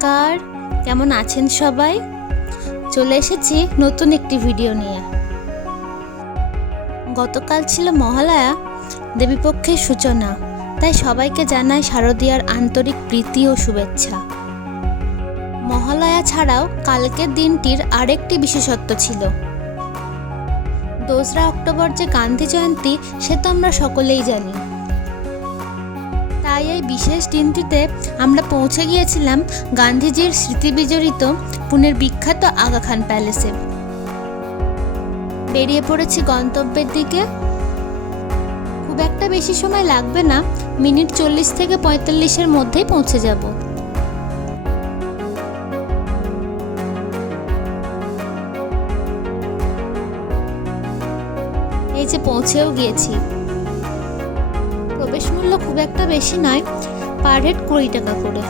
নমস্কার, কেমন আছেন সবাই? চলে এসেছি নতুন একটি ভিডিও নিয়ে। গতকাল ছিল মহালয়া, দেবীপক্ষের সূচনা। তাই সবাইকে জানায় শারদীয়ার আন্তরিক প্রীতি ও শুভেচ্ছা। মহালয়া ছাড়াও কালকের দিনটির আরেকটি বিশেষত্ব ছিল। দোসরা অক্টোবর যে গান্ধী জয়ন্তী, সে তো আমরা সকলেই জানি। তাই এই বিশেষ দিনটিতে আমরা পৌঁছে গিয়েছিলাম গান্ধীজির স্মৃতিবিজড়িত পুনের বিখ্যাত আগা খান প্যালেসে। বেরিয়ে পড়েছি গন্তব্যের দিকে। খুব একটা বেশি সময় লাগবে না, মিনিট চল্লিশ থেকে পঁয়তাল্লিশের মধ্যেই পৌঁছে যাব। এই যে পৌঁছেও গিয়েছি। একটা বেশি নয় পার হেড কুড়ি টাকা করে।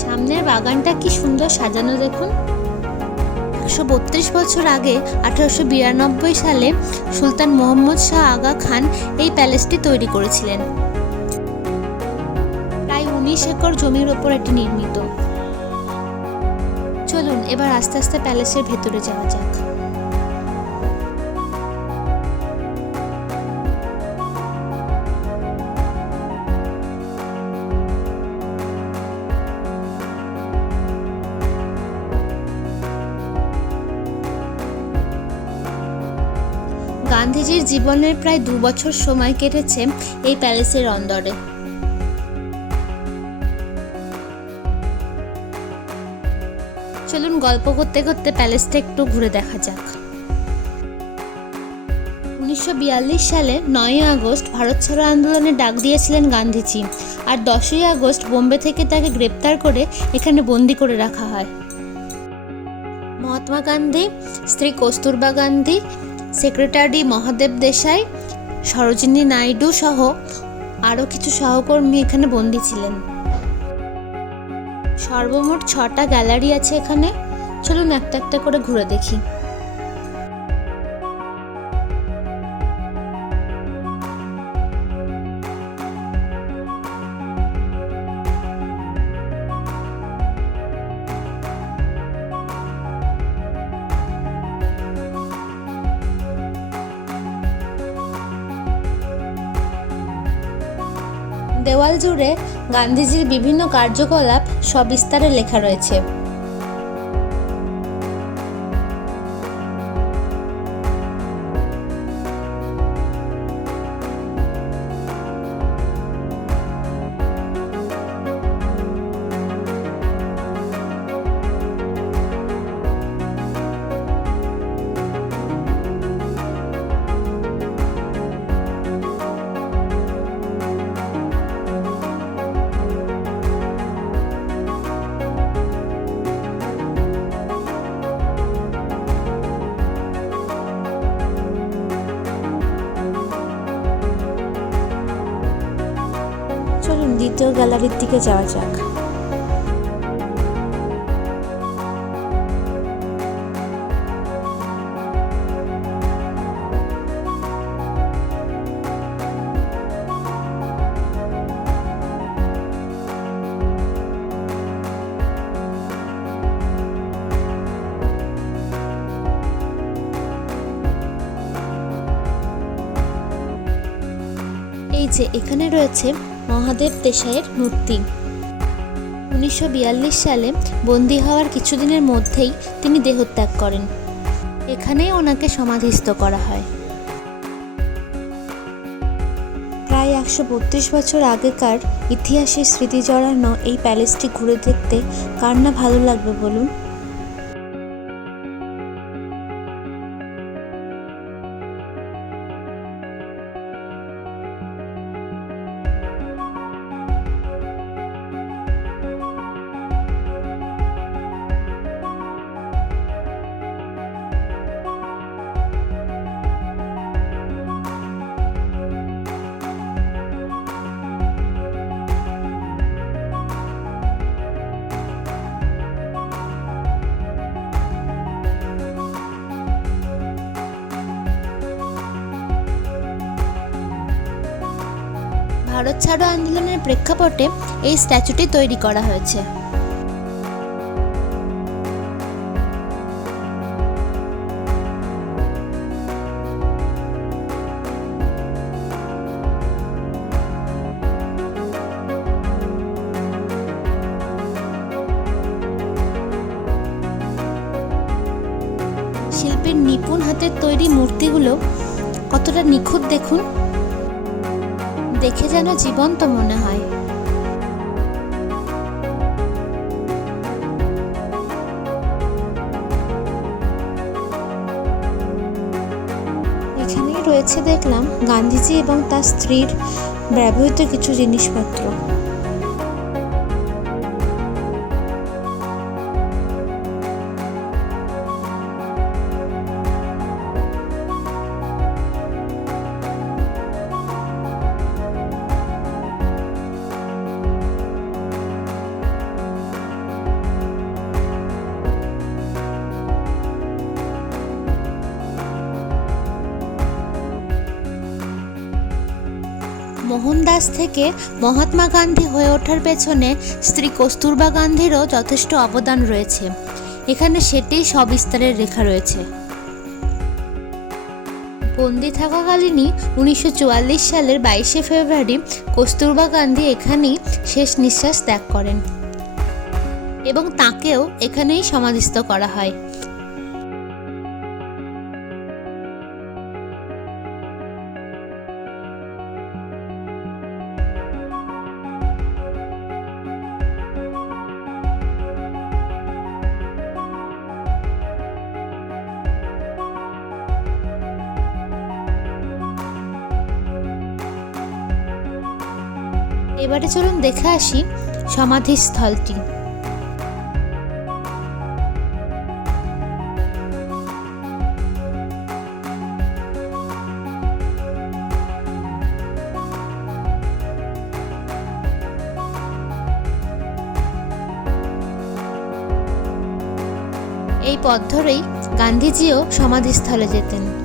সামনের বাগানটা কি সুন্দর সাজানো দেখুন। একশো বত্রিশ বছর আগে আঠারোশো বিরানব্বই সালে সুলতান মোহাম্মদ শাহ আগা খান এই প্যালেসটি তৈরি করেছিলেন। প্রায় উনিশ একর জমির ওপর এটি নির্মিত। চলুন, এবার আস্তে আস্তে প্যালেসের ভেতরে যাওয়া যাক। গান্ধীজির জীবনের প্রায় দু বছর সময় কেটেছে এই প্যালেসের অন্দরে। চলুন গল্প করতে করতে প্যালেসটা একটু ঘুরে দেখা যাক। উনিশশো বিয়াল্লিশ সালে নয়ই আগস্ট ভারত ছাড়ো আন্দোলনে ডাক দিয়েছিলেন গান্ধীজি আর দশই আগস্ট বোম্বে থেকে তাকে গ্রেপ্তার করে এখানে বন্দি করে রাখা হয়। মহাত্মা গান্ধী, স্ত্রী কস্তুরবা গান্ধী সেক্রেটারি মহাদেব দেশাই, সরোজিনী নাইডু সহ আরও কিছু সহকর্মী এখানে বন্দি ছিলেন। সর্বমোট ছটা গ্যালারি আছে এখানে। চলুন একটা একটা করে ঘুরে দেখি। দেওয়াল জুড়ে গান্ধীজির বিভিন্ন কার্যকলাপ সবিস্তারে লেখা রয়েছে। দ্বিতীয় গ্যালারির দিকে যাওয়া যাক। এই যে এখানে রয়েছে মহাদেব দেশাইয়ের মূর্তি। উনিশশো বিয়াল্লিশ সালে বন্দী হওয়ার কিছুদিনের মধ্যেই তিনি দেহত্যাগ করেন। এখানেই ওনাকে সমাধিস্থ করা হয়। প্রায় একশো বত্রিশ বছর আগেকার ইতিহাসের স্মৃতি জড়ানো এই প্যালেসটি ঘুরে দেখতে কার না ভালো লাগবে বলুন? ভারত ছাড়ো আন্দোলনের প্রেক্ষাপটে এই স্ট্যাচুটি তৈরি করা হয়েছে। শিল্পীর নিপুণ হাতের তৈরি মূর্তিগুলো কতটা নিখুঁত দেখুন দেখে যেন জীবন্ত মনে হয়। এখানেই রয়েছে দেখলাম গান্ধীজি এবং তার স্ত্রীর ব্যবহৃত কিছু জিনিসপত্র। মোহনদাস থেকে মহাত্মা গান্ধী হয়ে ওঠার পেছনে স্ত্রী কস্তুরবা গান্ধীরও যথেষ্ট অবদান রয়েছে। এখানে সেটিই সবিস্তারে রেখা রয়েছে। বন্দি থাকাকালীনই উনিশশো চুয়াল্লিশ সালের বাইশে ফেব্রুয়ারি কস্তুরবা গান্ধী এখানেই শেষ নিঃশ্বাস ত্যাগ করেন এবং তাকেও এখানেই সমাধিস্থ করা হয়। এবারে চলুন দেখে আসি সমাধিস্থলটি। এই পথ ধরেই গান্ধীজিও সমাধিস্থলে যেতেন।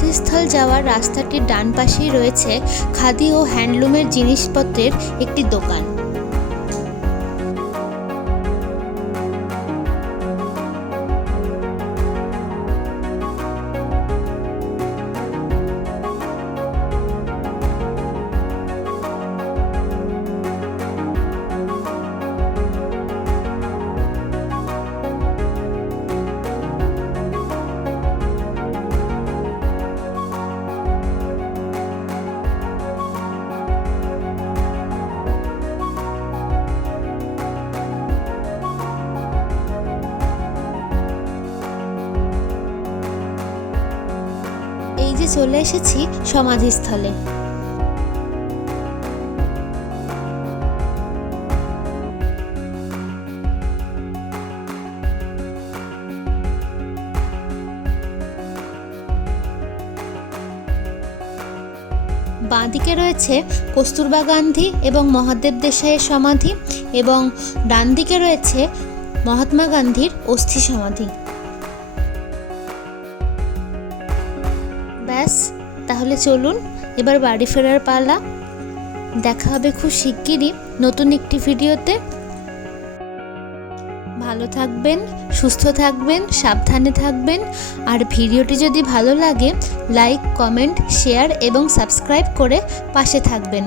সমাধিস্থল যাওয়ার রাস্তাটির ডান পাশেই রয়েছে খাদি ও হ্যান্ডলুমের জিনিসপত্রের একটি দোকান। চলে এসেছি সমাধিস্থলে। বাঁদিকে রয়েছে কস্তুরবা গান্ধী এবং মহাদেব দেশাইয়ের সমাধি এবং ডান দিকে রয়েছে মহাত্মা গান্ধীর অস্থি সমাধি। ব্যাস তাহলে চলুন এবার বাড়ি ফেরার পালা। দেখা হবে খুব শিগগিরই নতুন একটি ভিডিওতে। ভালো থাকবেন, সুস্থ থাকবেন, সাবধানে থাকবেন। আর ভিডিওটি যদি ভালো লাগে লাইক কমেন্ট শেয়ার এবং সাবস্ক্রাইব করে পাশে থাকবেন।